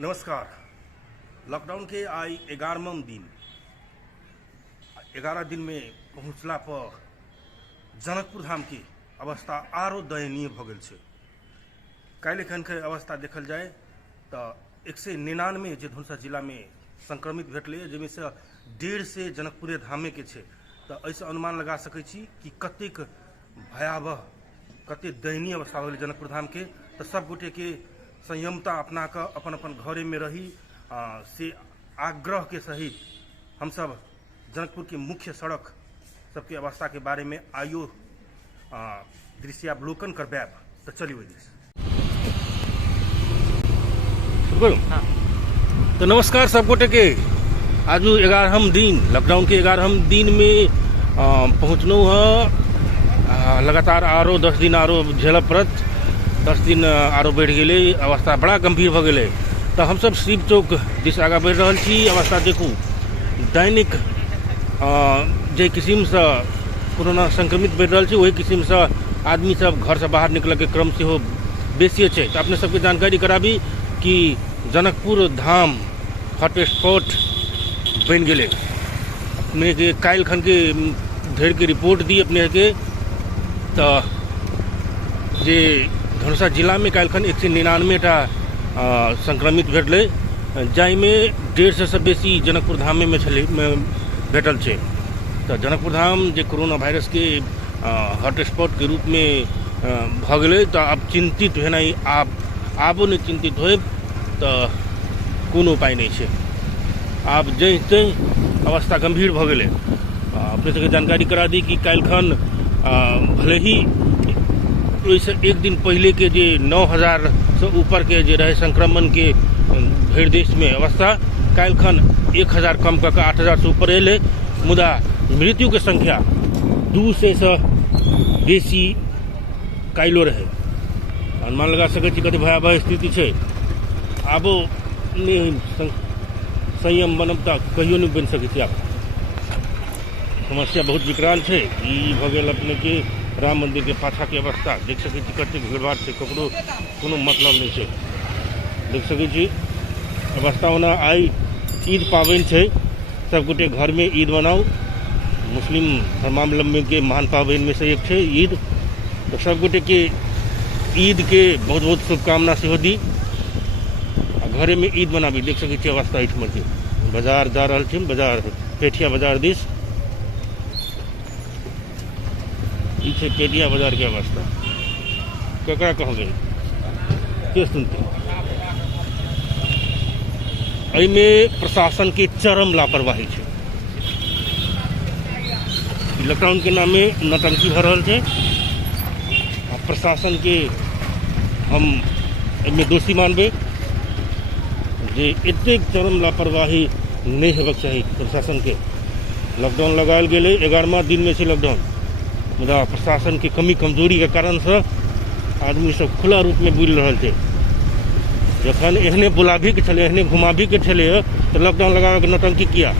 नमस्कार। लॉकडाउन के आई 11वां दिन 11 दिन में पहुँचला पर जनकपुर धाम की अवस्था आरो दयनीय भ गेल छै। काल्हि एखन के अवस्था देखल जाए तो 199 जे धनुषा जिला में संक्रमित भेटलै, जाहिमे से 1.5 से जनकपुरे धामे के छै। तो ऐसे अनुमान लगा सकै छी कि कतेक भयावह कते दयनीय अवस्था भऽ गेलै जनकपुर धाम के। तो सब गोटे के संयमता अपना कर अपन अपन घरे में रही से आग्रह के सहित हम सब जनकपुर की मुख्य सड़क सबके अवस्था के बारे में आयो दृश्यावलोकन करबैब। तो चलिए वही तो नमस्कार सब गोटे के। आज 11वां दिन लॉकडाउन के 11वां दिन में पहुँचलू है। लगातार आरो 10 दिन आरो झेलब पड़त। 10 दिन आरो बढ़ गए, अवस्था बड़ा गंभीर भ गए। तो हम सब शिव चौक दिस आगा बढ़ रहा छी। अवस्था देखू, दैनिक जे किस्म से कोरोना संक्रमित बढ़ रहा है वही किस्म से आदमी सब घर से बाहर निकल के क्रम से हो बेसी है। तो अपने सबके जानकारी कराबी कि जनकपुर धाम हॉटस्पॉट बन गए। अपने के काल्हि खन के ढेर के रिपोर्ट दी अपने के। तो जे धनुषा जिला में काल्हि खन 199टा संक्रमित भेटलै, जाहिमे 1.5 से बेसी जनकपुर धाम में भेटल छै। तो जनकपुर धाम जे कोरोना वायरस के हॉटस्पॉट के रूप में भ गेलै। तो अब चिंतित भेनाइ आबो नहीं चिंतित होए तो कोनो उपाय नहीं छै। आब जैसे अवस्था गंभीर भ गेलै। अपने सबके जानकारी करा दी कि काल्हि खन भले ही ओइसे एक दिन पहले के जे 9000 से ऊपर के जे रहे संक्रमण के भर देश में अवस्था, काल्हि खन 1000 कम कर 8000 से ऊपर एले। मुदा मृत्यु के संख्या 2 से बेसी काल्हि रहे। अनुमान लगा सकै छी कते भयावह स्थिति छै। आबो संयम बनब तऽ कहियो नहीं बन सकै छी। आब समस्या बहुत विकराल छै। ई भ गेल अपने के राम मंदिर के पाछा के अवस्था देख सकै छी, कते भीड़ भाड़ छै, ककरो कोनो मतलब नहीं छै। देख सकै छी अवस्था होना। आई ईद पाबनि छै, सब गोटे घर में ईद मनाओ। मुस्लिम धर्मावलंबी के महान पाबनि में से एक है ईद। तो सब गोटे के ईद के बहुत बहुत शुभकामना से दी। घरे में ईद मनाबी। देख सकै छी अवस्था एहिठम के। बाजार जा रहल छी, बाजार पेठिया बाजार दिस। ई छै पेठिया बाजार के अवस्था। ककरा कहबै के सुनते। एहिमे प्रशासन के चरम लापरवाही छै। लॉकडाउन के नामे नौटंकी भ रहल छै। प्रशासन के हम एहिमे दोषी मानबे जे एतेक चरम लापरवाही नहीं हेबाक चाही प्रशासन के। लॉकडाउन लगायल गेलै, 11वां दिन में छै लॉकडाउन। मुदा प्रशासन के कमी कमजोरी के कारण से आदमी सब खुला रूप में बुल रहा है। जखन एहने बुलाभी के छले, एहने घुमाभी के छले, तो लॉकडाउन लगावे के नौटंकी किया।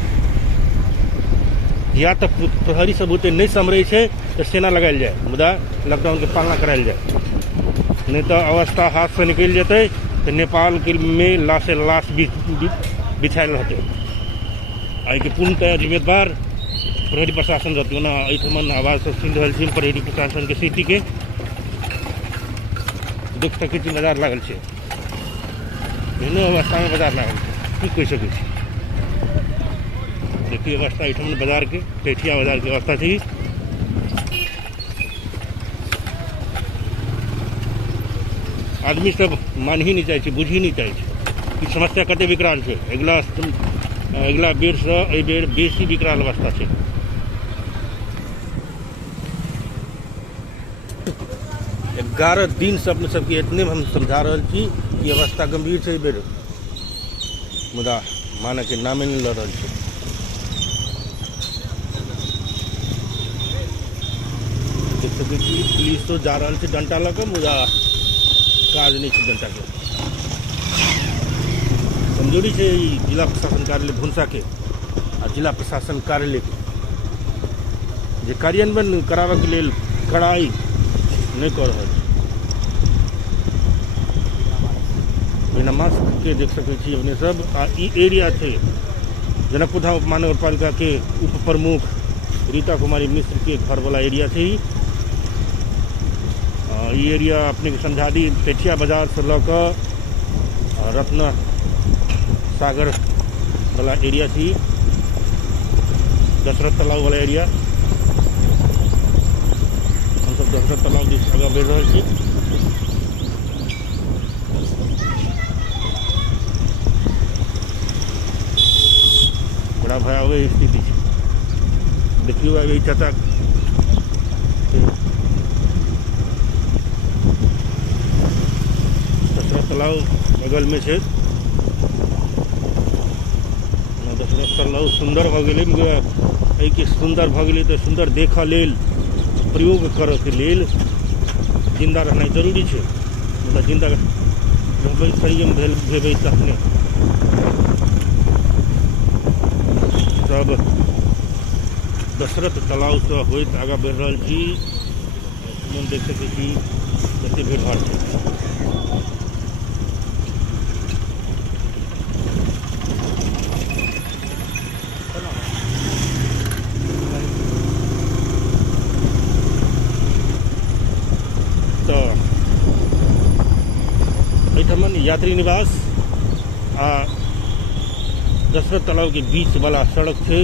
या तो प्रहरी सब होते नहीं समरे छै तो सेना लगायल जाए, मुदा लॉकडाउन के पालना करायल जाए। नहीं तो अवस्था हाथ से निकल जाते तो नेपाल के में लाशे लाश बिछायल रहते। आई के पूर्णतः जिम्मेदार प्रहरी प्रशासन रहते ना। एहिठमन आवाज सब सुन रहा छी प्रहरी प्रशासन के स्थिति के। देख सकै छी बाजार लागल छै, एहनो अवस्था में बाजार लागल छै, की कह सकै छी। देखिए अवस्था एहिठमन बाजार के, पेठिया बाजार के अवस्था थी। आदमी सब मान ही नहीं चाहे, बुझ ही नहीं चाहे कि समस्या कते विकराल है। अगला बेर से एहि बेर बेसी विकराल अवस्था है। 11 दिन से अपने सबके इतने हम समझा रहा छी कि अवस्था गंभीर है। बेर मुदा माने के नामे नहीं लड़ रहा है। देख सकै छी पुलिस तो जा रहा है डंटा लग, मुदा काज नहीं है डंटा के। कमजोरी है जिला प्रशासन कार्यालय धनुषा के आ जिला प्रशासन कार्यालय के, जे कार्यान्वयन कराबे के लेल कड़ाई नहीं कर रहा है। बिना मास्क के देख सकै छी अपने सब। आ ई एरिया छै जनकपुर धाम उपमहानगर पालिका के उप प्रमुख रीता कुमारी मिश्र के घर वाला एरिया छै। ई एरिया अपने के समझा दी पेठिया बाजार से लऽ कऽ रत्न सागर वाला एरिया थी, दशरथ तालाब वाला एरिया। हम सब दशरथ तालाब दिस आगे बढ़ रहे छी। बड़ा भयावह स्थिति है। देखियो आगे चाचा दशरथ तालाब बगल में है। दशरथ तालाब सुंदर भ गेलै, मगर एहि के सुंदर भ गेलै तऽ सुंदर देखऽ लेल, प्रयोग करऽ के लेल जिंदा रहनाइ जरूरी छै। मतलब जिंदा रहबै, संयम भेबै तखने। सब दशरथ तालाब से होइत आगाँ बढ़ि रहल छी। मन देख सकै छी कते भीड़ भाड़ छै। एहिठमन यात्री निवास आ दशरथ तालाब के बीच वाला सड़क है।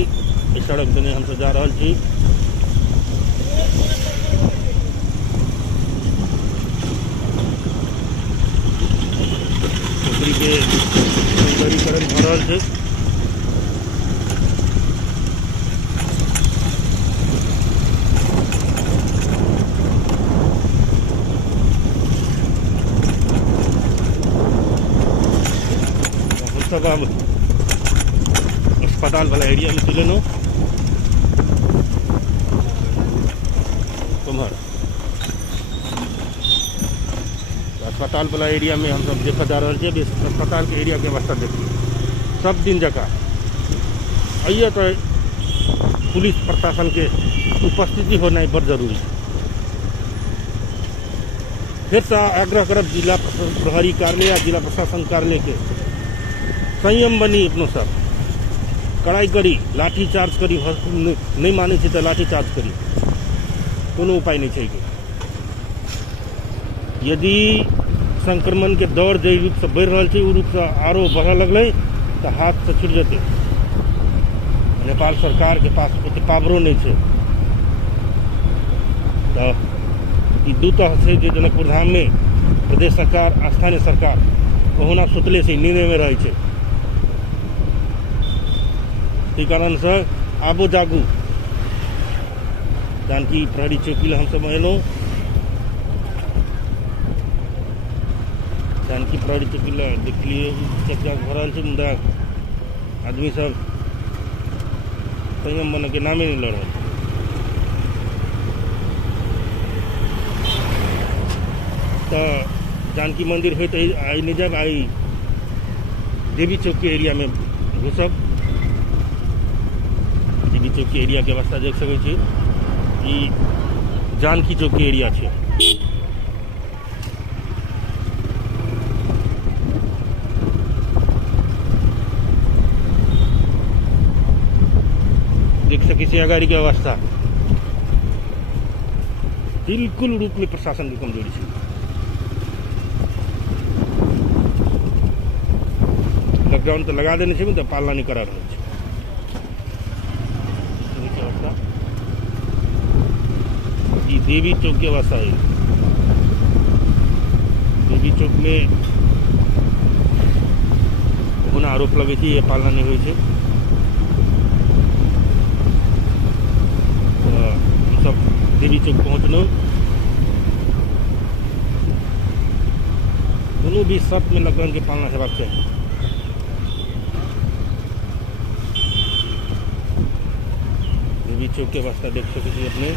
इस सड़क देने हम सब जा रहा छी। पोखरी के सौंदर्यीकरण भ रहल छै। सब अब अस्पताल वाला एरिया में चले नो तुम्हार अस्पताल वाला एरिया में हम सब देखा जा रहा है। अस्पताल के एरिया के अवस्था देखिए, सब दिन जगह आइए तो पुलिस प्रशासन के उपस्थिति होना बहुत जरूरी है। फिर से आग्रह करब जिला प्रहरी कार्यालय या जिला प्रशासन कार्यालय के संयम बनी, अपनो सब कड़ाई करी, लाठी चार्ज करी। नहीं माने तो लाठी चार्ज करी, कोनो उपाय नहीं चाहिए। यदि संक्रमण के दौर जे रूप से बढ़ रहा है, उ रूप से आरो बढ़ लगल तो हाथ से छूट जते। नेपाल सरकार के पास ओते पावरो नहीं है। तो ई दू तरह से जो जनकपुर धाम में प्रदेश सरकार आ स्थानीय सरकार ओहुना सुतले से नींद में रहे छै। कारण से आबो जागू। जानकी प्रहरी चौकी हम सब एलहुँ। जानकी प्रहरी चौकी देखलिए चकचक भ रहल छै, मुदा आदमी सब संयम बन के नामे नहीं लड़ रहा। तो जानकी मंदिर है तो आई नहीं जब आई देवी चौक के एरिया में घुसब। देवी चौक के एरिया के अवस्था देख सकै छी। ई जानकी चौक के एरिया छै। देख सकै छी अगाड़ी के अवस्था। बिल्कुल रूप में प्रशासन की कमजोरी है। लॉकडाउन तो लगा देने चाहिए, तो पालना नहीं करा रहे। ये देवी चौक की अवस्था है। देवी चौक में पुनः आरोप लगे थी ये पालना नहीं हुई है। हम सब देवी चौक पहुँचना दोनों भी शर्त में लॉकडाउन के पालना हेबाक चाहिए। देवी चौक के अवस्था देख सकै छी अपने।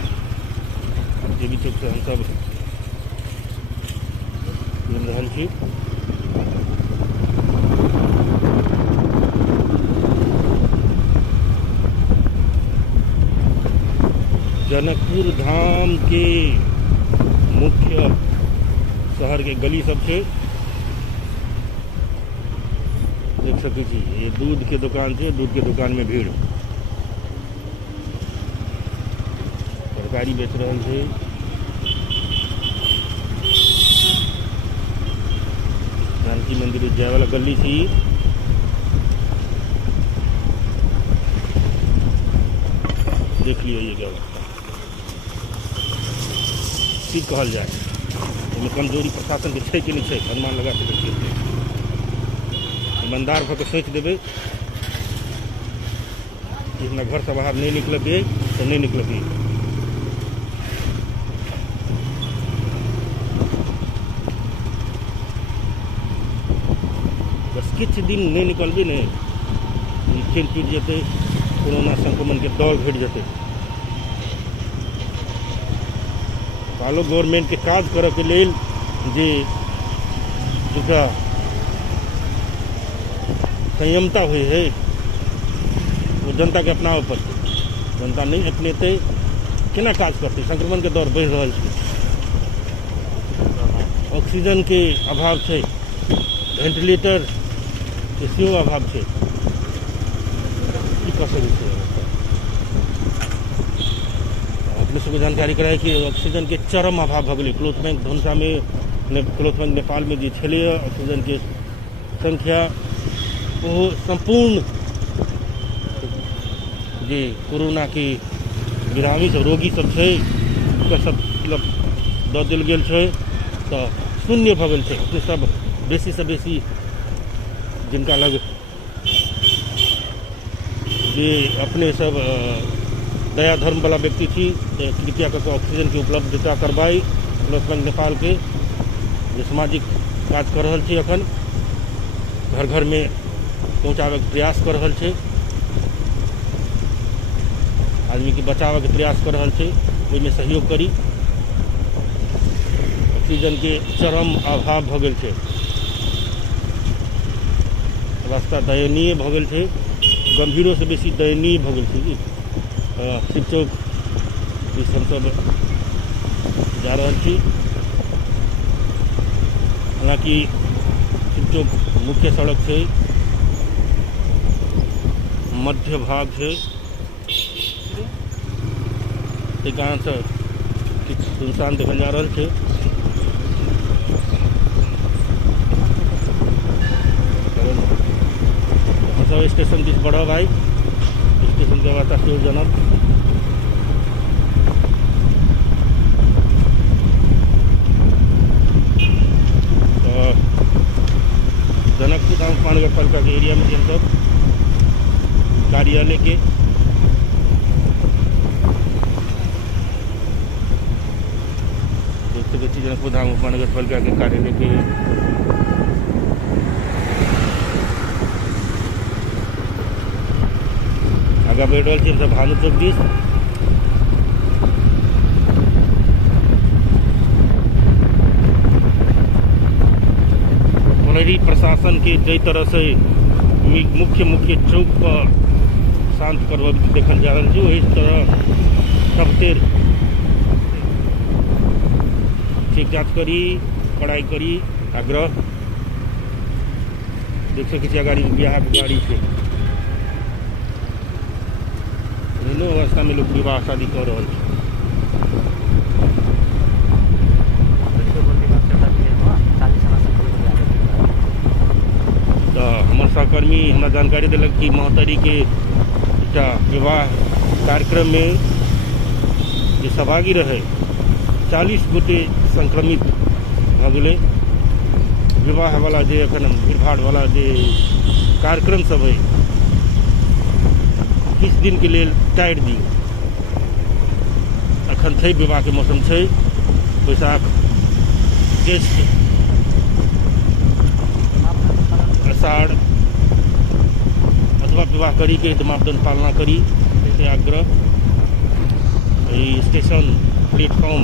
देवी चौक से हम सब घूम रहल छी। जनकपुर धाम के मुख्य शहर के गली सब है। देख सकै छी ये दूध के दुकान छै, दूध के दुकान में भीड़, तरकारी बेच रहल छै। जानकी मंदिर जाए वाला गली छी। देख लियो ये व्यवस्था की कहल जाए, इसमें कमजोरी प्रशासन के छै कि नहीं छै, अनुमान लगा सकै छियै। ईमानदार होकर सोच देवे कि हमरा घर से बाहर नहीं निकलबे तो नहीं निकलबे। बस किछ दिन नहीं निकलबे नहीं खेल पीट जेते, कोरोना संक्रमण के दौर घट जेते। सालो गवर्नमेंट के काज करे के लेल जे जेकरा संयमता हुई है वो जनता के अपनावे पड़ते। जनता नहीं अपनेते केना काज करते। संक्रमण के दौर बढ़ रहा है, ऑक्सीजन के अभाव है, वेंटिलेटर के सेहो अभाव है, की कर सकै। अपने सबके जानकारी कराए कि ऑक्सीजन के चरम अभाव भ गेलै। क्लोथ बैंक धनुषा में, क्लोथ बैंक नेपाल में जे छलै ऑक्सीजन के संख्या वो संपूर्ण जे कोरोना के बिरामी सब रोगी सब छै ओकर सब मतलब दऽ देल गेल छै, तऽ शून्य भऽ गेल छै। अपने सब बेसी से बेसी जिनका लग जे अपने सब दया धर्म वाला व्यक्ति थी, कृपया करके ऑक्सीजन की उपलब्धता करवाई। क्लोथ बैंक नेपाल के जे सामाजिक काज कर रहल छै, अखन घर घर में पहुँचावे के प्रयास कर रहल छै, आदमी के बचावे के प्रयास कर रहल छै, ओहिमे सहयोग करी। ऑक्सीजन के चरम अभाव भ गेल छै, रास्ता दयनीय भ गेल छै, गंभीरो से बेसी दयनीय भ गेल छै। शिव चौक दिस हमसब जा रहल छी। हालांकि शिव चौक मुख्य सड़क छै, मध्य भाग है, कारण से किछु सुनसान देखल जा रहल छै। हमसब स्टेशन दिस बढ़ब, आई स्टेशन के वार्ता सेहो जनब। जनकपुर धाम महानगर पालिका के एरिया में हम सब कार्यालय के जनकपुर धाम महानगर पालिका के कार्यालय के आगा बढ़ रहा है। सब भानु चौक दिस मनरी प्रशासन के जई तरह से मुख्य चौक पर शांत करवा देखल जा रहा है, इस तरह सबते चेक जांच करी, कड़ाई करी, आग्रह देख सकै गाड़ी बिहार गाड़ी से अवस्था में लोग विवाह शादी कर रहा है। तो हमारे सहकर्मी हमारा जानकारी दिलक कि महतरी के एकटा विवाह कार्यक्रम में जो सहभागी रहे 40 गोटे संक्रमित भ गेलै। विवाह वाला जे अखन भीड़भाड़ वाला जे कार्यक्रम सब है 20 दिन के लिए टाइट दी। अखन छै विवाह के मौसम छै, बैसाख ज्येष्ठ अषाढ़ अथवा विवाह करी के मापदंड पालना करी से आग्रह। स्टेशन प्लेटफॉर्म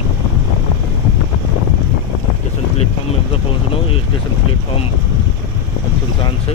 में मतलब पहुँचना, स्टेशन प्लेटफॉर्म सुनसान से